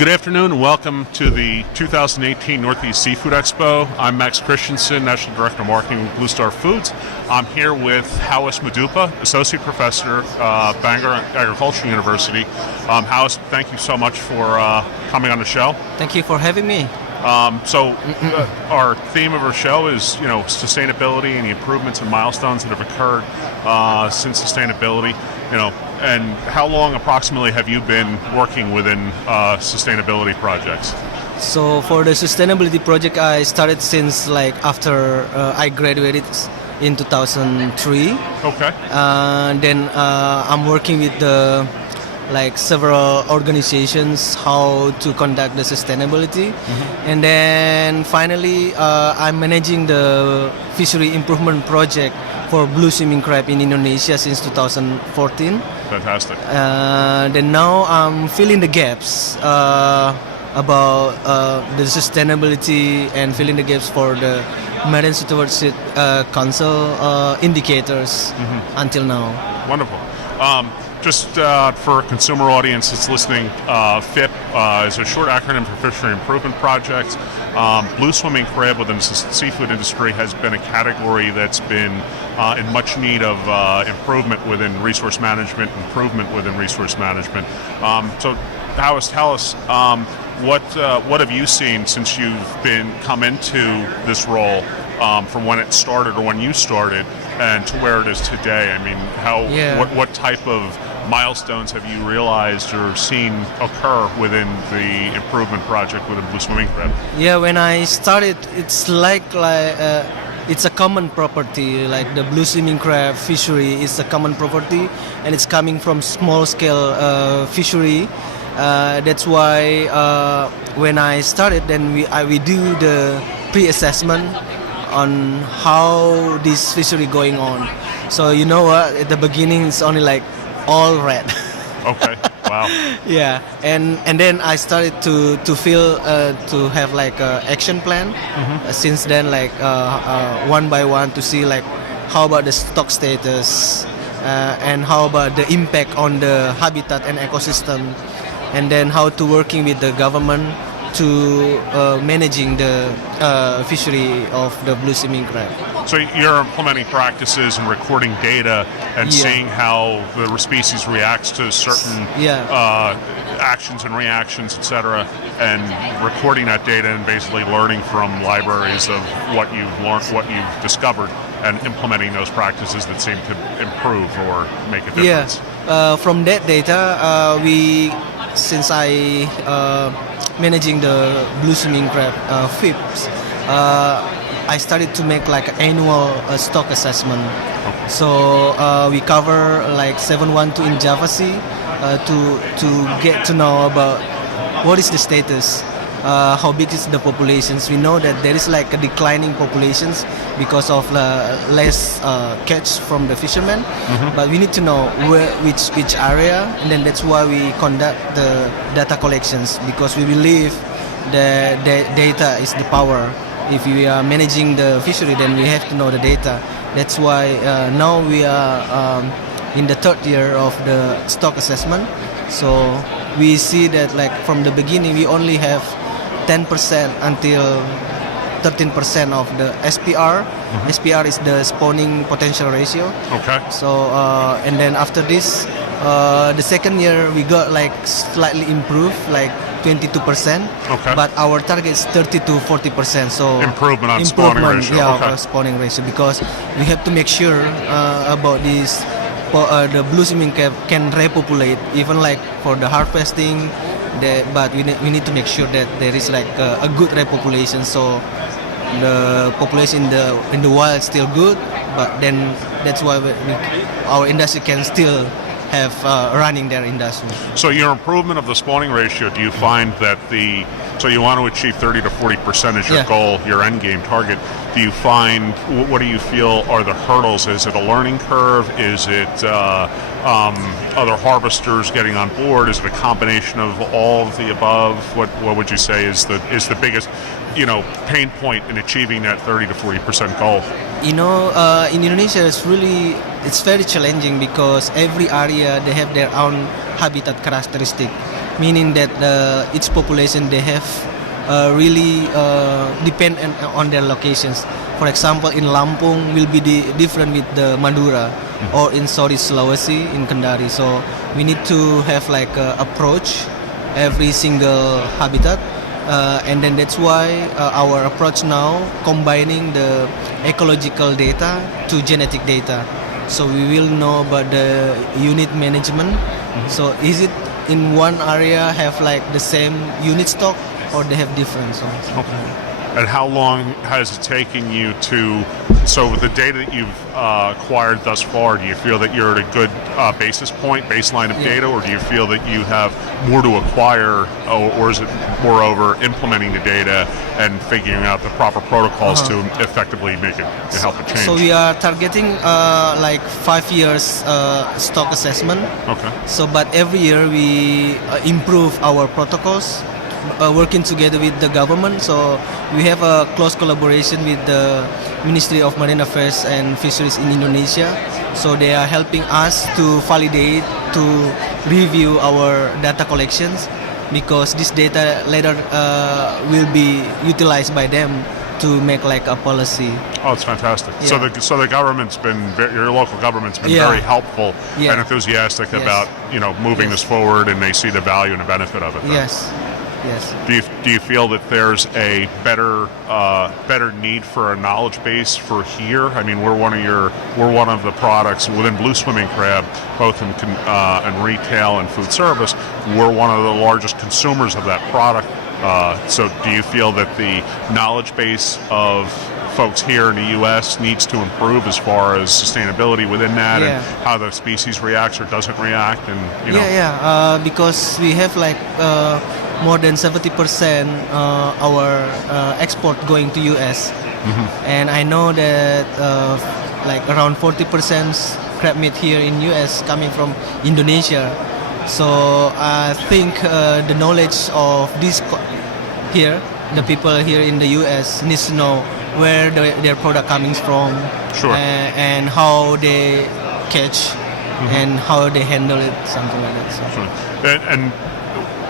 Good afternoon and welcome to the 2018 Northeast Seafood Expo. I'm Max Christensen, National Director of Marketing with Blue Star Foods. I'm here with Hawis Maduppa, Associate Professor, Bangor Agricultural University. Hawis, thank you so much for coming on the show. Thank you for having me. Our theme of our show is, sustainability and the improvements and milestones that have occurred since sustainability. And how long approximately have you been working within sustainability projects? So for the sustainability project, I started since after I graduated in 2003. Okay. Then I'm working with the several organizations how to conduct the sustainability, and then finally I'm managing the fishery improvement project for blue swimming crab in Indonesia since 2014. Fantastic. Then now I'm filling the gaps about the sustainability and filling the gaps for the Marine Stewardship Council indicators until now. Wonderful. Just for a consumer audience that's listening, FIP is a short acronym for Fishery Improvement Project. Blue swimming crab within the seafood industry has been a category that's been in much need of improvement within resource management, So, Hawis, tell us, what have you seen since you've come into this role from when it started or when you started and to where it is today? I mean, what type of milestones have you realized or seen occur within the improvement project within blue swimming crab? Yeah, when I started, it's it's a common property. Like the blue swimming crab fishery is a common property, and it's coming from small scale fishery. That's why when I started, then we do the pre-assessment on how this fishery going on. So at the beginning it's only all red. Okay. Wow. Yeah, and then I started to feel to have a action plan. Since then, one by one to see how about the stock status and how about the impact on the habitat and ecosystem, and then how to working with the government to managing the fishery of the blue swimming crab. So you're implementing practices and recording data and seeing how the species reacts to certain actions and reactions, etc., and recording that data and basically learning from libraries of what you've learned, what you've discovered, and implementing those practices that seem to improve or make a difference. From that data, since I managing the blue swimming crab FIPS, I started to make an annual stock assessment. Okay. So we cover 712 in Java Sea to get to know about what is the status, how big is the populations. We know that there is a declining populations because of less catch from the fishermen, but we need to know which area, and then that's why we conduct the data collections, because we believe that the data is the power. If we are managing the fishery, then we have to know the data. That's why now we are in the third year of the stock assessment. So we see that from the beginning we only have 10% until 13% of the SPR. SPR is the spawning potential ratio. Okay. So and then after this, the second year we got slightly improved, 22%. Okay. But our target is 30 to 40%. So improvement on spawning ratio. Yeah, okay. Spawning ratio, because we have to make sure about this. The blue swimming crab can repopulate even for the harvesting. But we need to make sure that there is a good repopulation, so the population in the wild is still good. But then that's why our industry can still have running their industry. So your improvement of the spawning ratio, do you find that so you want to achieve 30 to 40% as your goal, your end game target. Do you find, what do you feel are the hurdles? Is it a learning curve? Is it other harvesters getting on board? Is it a combination of all of the above? What would you say is the biggest pain point in achieving that 30 to 40% goal? In Indonesia, it's very challenging because every area they have their own habitat characteristic. meaning that each population they have really depend on their locations. For example, in Lampung will be different with the Madura, or in Southeast Sulawesi in Kendari. So we need to have like a approach every single habitat, and then that's why our approach now combining the ecological data to genetic data. So we will know about the unit management. So is it in one area have like the same unit stock, or they have different? So. Okay. And how long has it taken you to, so with the data that you've acquired thus far, do you feel that you're at a good baseline of data, or do you feel that you have more to acquire, or is it moreover implementing the data and figuring out the proper protocols to effectively make it, to help it change? So we are targeting like 5 years stock assessment. Okay. So but every year we improve our protocols, working together with the government. So we have a close collaboration with the Ministry of Marine Affairs and Fisheries in Indonesia. So they are helping us to validate, to review our data collections, because this data later will be utilized by them to make like a policy. Oh, it's fantastic. Yeah. So the government's been, your local government's been very helpful and enthusiastic about, moving this forward, and they see the value and the benefit of it. Though. Yes. Do you feel that there's a better need for a knowledge base for here? I mean, we're one of the products within blue swimming crab, both in retail and food service. We're one of the largest consumers of that product. So do you feel that the knowledge base of folks here in the U.S. needs to improve as far as sustainability within that, and how the species reacts or doesn't react? And because we have like more than 70% our export going to U.S. And I know that like around 40% crab meat here in U.S. coming from Indonesia. So I think the knowledge of this here, the people here in the U.S. needs to know where their product coming from, and how they catch, and how they handle it, something like that. So. And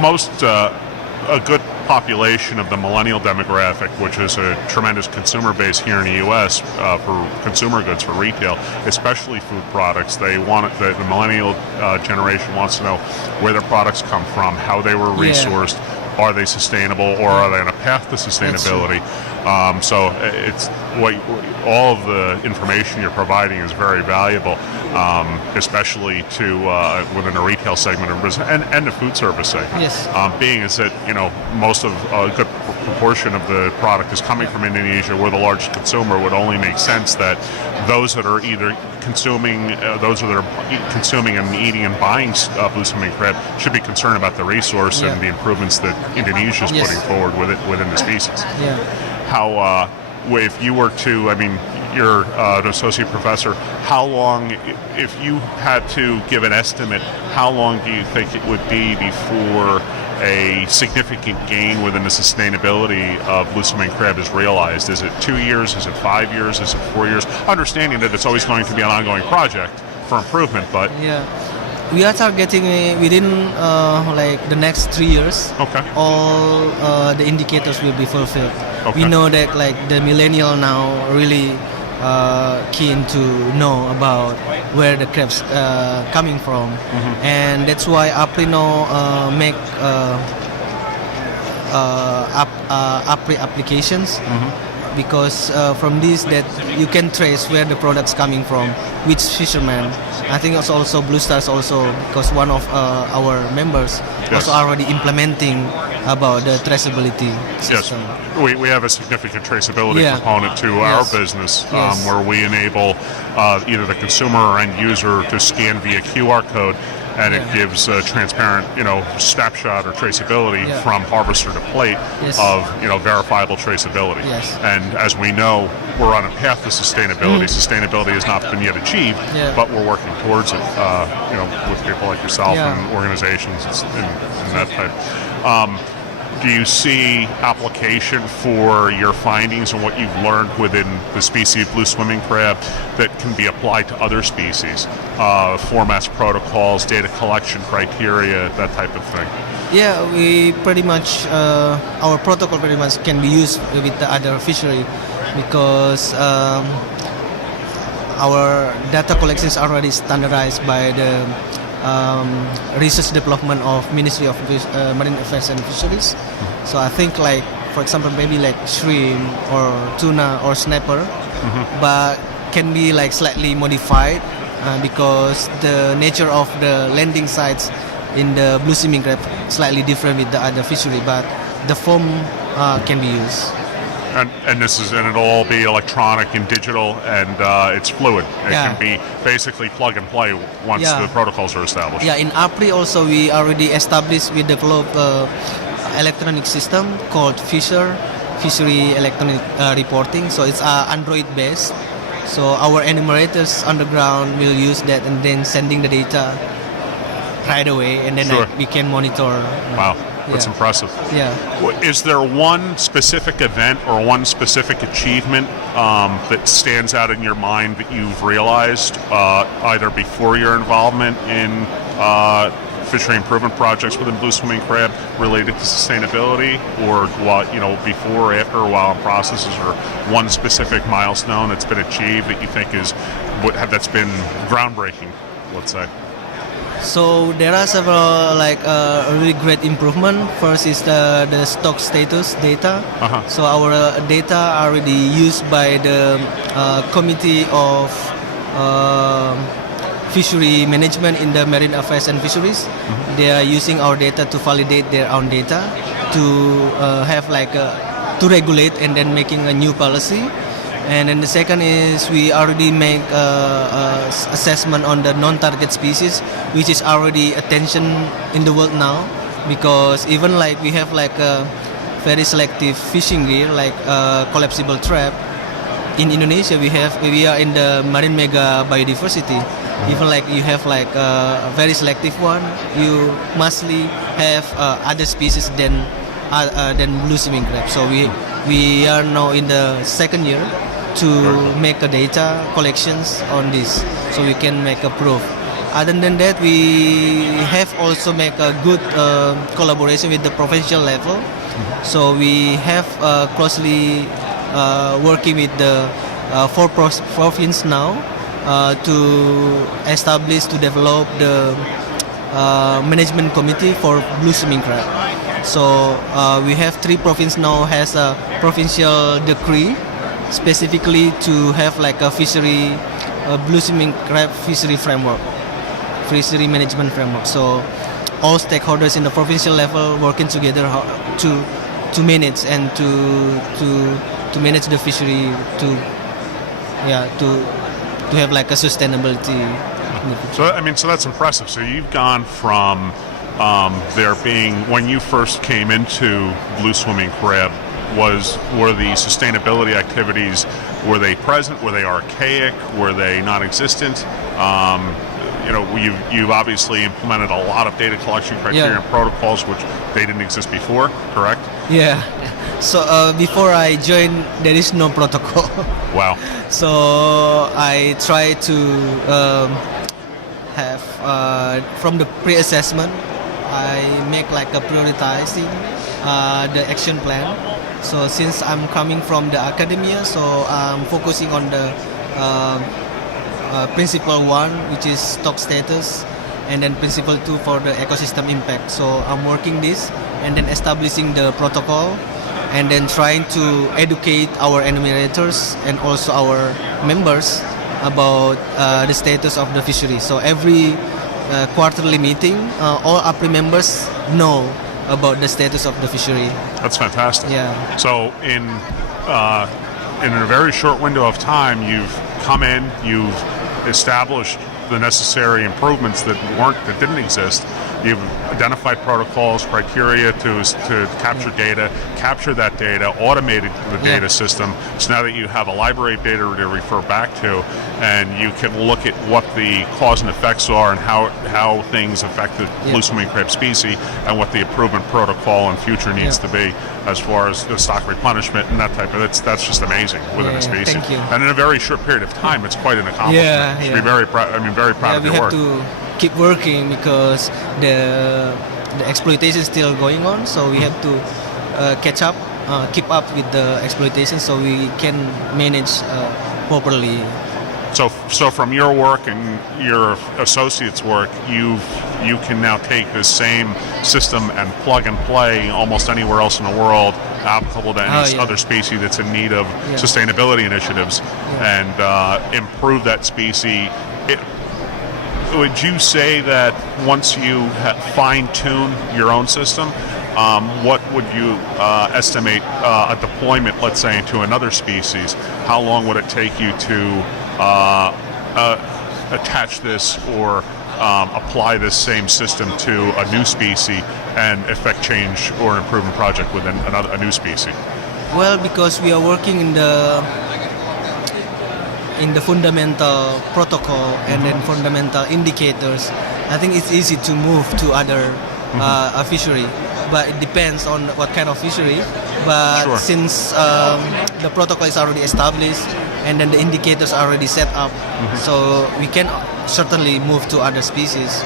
most a good population of the millennial demographic, which is a tremendous consumer base here in the U.S. For consumer goods, for retail, especially food products. They want the millennial generation wants to know where their products come from, how they were resourced. Are they sustainable, or are they on a path to sustainability? So it's all of the information you're providing is very valuable, especially to within the retail segment and the food service segment. Yes. Being is that most of a good proportion of the product is coming from Indonesia. We're the largest consumer. It would only make sense that those that are either consuming and eating and buying blue swimming crab should be concerned about the resource and the improvements that Indonesia is putting forward within the species. Yeah. How, if you were to, I mean, you're an associate professor, how long, if you had to give an estimate, how long do you think it would be before a significant gain within the sustainability of blue swimming crab is realized? Is it 2 years? Is it 5 years? Is it 4 years? Understanding that it's always going to be an ongoing project for improvement, but... Yeah. We are targeting within like the next 3 years. Okay. All the indicators will be fulfilled. Okay. We know that like the millennial now really keen to know about where the crabs coming from, and that's why APRI now make APRI applications, because from this that you can trace where the product's coming from, which fisherman. I think it's also Blue Stars also, because one of our members also already implementing about the traceability system. Yes, we have a significant traceability component to our business, where we enable either the consumer or end user to scan via QR code, and it gives a transparent, snapshot or traceability from harvester to plate of, verifiable traceability. Yes. And as we know, we're on a path to sustainability. Sustainability has not been yet achieved, but we're working towards it, with people like yourself and organizations and that type. do you see application for your findings and what you've learned within the species of blue swimming crab that can be applied to other species? Formats, protocols, data collection criteria, that type of thing. Yeah, we pretty much, our protocol pretty much can be used with the other fishery because our data collection is already standardized by the research development of Ministry of Marine Affairs and Fisheries. So I think like, for example, maybe like shrimp or tuna or snapper, but can be like slightly modified because the nature of the landing sites in the blue swimming crab slightly different with the other fishery, but the form can be used. And it'll all be electronic and digital, and it's fluid. It can be basically plug and play once the protocols are established. Yeah, in APRI also we already established, we developed electronic system called Fishery Electronic Reporting. So it's Android based. So our enumerators underground will use that and then sending the data right away, and then we can monitor. Wow. That's impressive. Yeah. Is there one specific event or one specific achievement that stands out in your mind that you've realized either before your involvement in fishery improvement projects within blue swimming crab related to sustainability, or before or after, while in processes, or one specific milestone that's been achieved that you think that's been groundbreaking, let's say? So there are several really great improvement. First is the stock status data. So our data are already used by the Committee of Fishery Management in the Marine Affairs and Fisheries. They are using our data to validate their own data to have to regulate and then making a new policy. And then the second is we already make assessment on the non-target species, which is already attention in the world now, because even we have a very selective fishing gear like collapsible trap. In Indonesia we are in the marine mega biodiversity. Even you have a very selective one, you mostly have other species than blue swimming crab. So we are now in the second year to make a data collections on this, so we can make a proof. Other than that, we have also make a good collaboration with the provincial level. So we have closely working with the 4 provinces now to establish, to develop the management committee for blue swimming crab. So we have 3 provinces now has a provincial decree specifically to have a fishery blue swimming crab fishery framework, fishery management framework. So all stakeholders in the provincial level working together to manage and to manage the fishery to have a sustainability. So that's impressive. So you've gone from there being, when you first came into blue swimming crab, were the sustainability activities, were they present? Were they archaic? Were they non-existent? You've obviously implemented a lot of data collection criteria and protocols, which they didn't exist before, correct? Yeah. So before I joined, there is no protocol. Wow. So I try to have from the pre-assessment, I make a prioritizing the action plan. So since I'm coming from the academia, so I'm focusing on the principle 1, which is stock status, and then principle 2 for the ecosystem impact. So I'm working this and then establishing the protocol, and then trying to educate our enumerators and also our members about the status of the fishery. So every quarterly meeting, all APRI members know about the status of the fishery. That's fantastic. Yeah. So in a very short window of time, you've come in, you've established the necessary improvements that didn't exist, You've identified protocols, criteria to capture data, capture that data, automated the data system. So now that you have a library of data to refer back to, and you can look at what the cause and effects are and how things affect the loose moving crab species and what the improvement protocol in future needs to be as far as the stock replenishment and that type of that's just amazing within a species. Thank you. And in a very short period of time, it's quite an accomplishment. You should be very proud. Very proud of your work. We have to keep working because the exploitation is still going on, so we have to catch up, keep up with the exploitation, so we can manage properly. So from your work and your associates' work, you can now take this same system and plug and play almost anywhere else in the world, applicable to any other species that's in need of sustainability initiatives, and improve that species. Would you say that once you fine-tune your own system, what would you estimate a deployment, let's say, into another species? How long would it take you to attach this or apply this same system to a new species and effect change or improvement project within a new species? Well, because we are working in the fundamental protocol and then fundamental indicators, I think it's easy to move to other fishery, but it depends on what kind of fishery. But since the protocol is already established and then the indicators are already set up, so we can certainly move to other species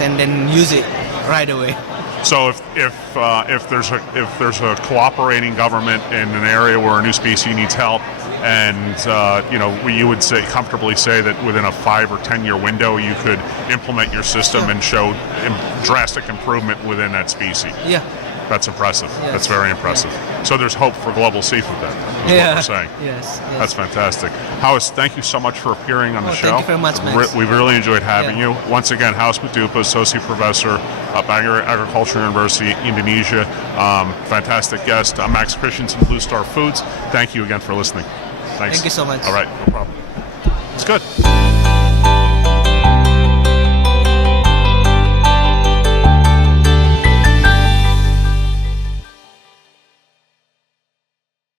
and then use it right away. So if there's a cooperating government in an area where a new species needs help, and you would comfortably say that within a 5 or 10 year window you could implement your system and show drastic improvement within that species. Yeah. That's impressive. Yes. That's very impressive. So there's hope for global seafood then, is what we're saying. Yes. That's fantastic. Hawis, thank you so much for appearing on the show. Thank you very much, Max. We really enjoyed having you. Once again, Hawis Maduppa, Associate Professor at Bangor Agricultural University, Indonesia. Fantastic guest. I'm Max Christensen, Blue Star Foods. Thank you again for listening. Thanks. Thank you so much. All right, no problem. It's good.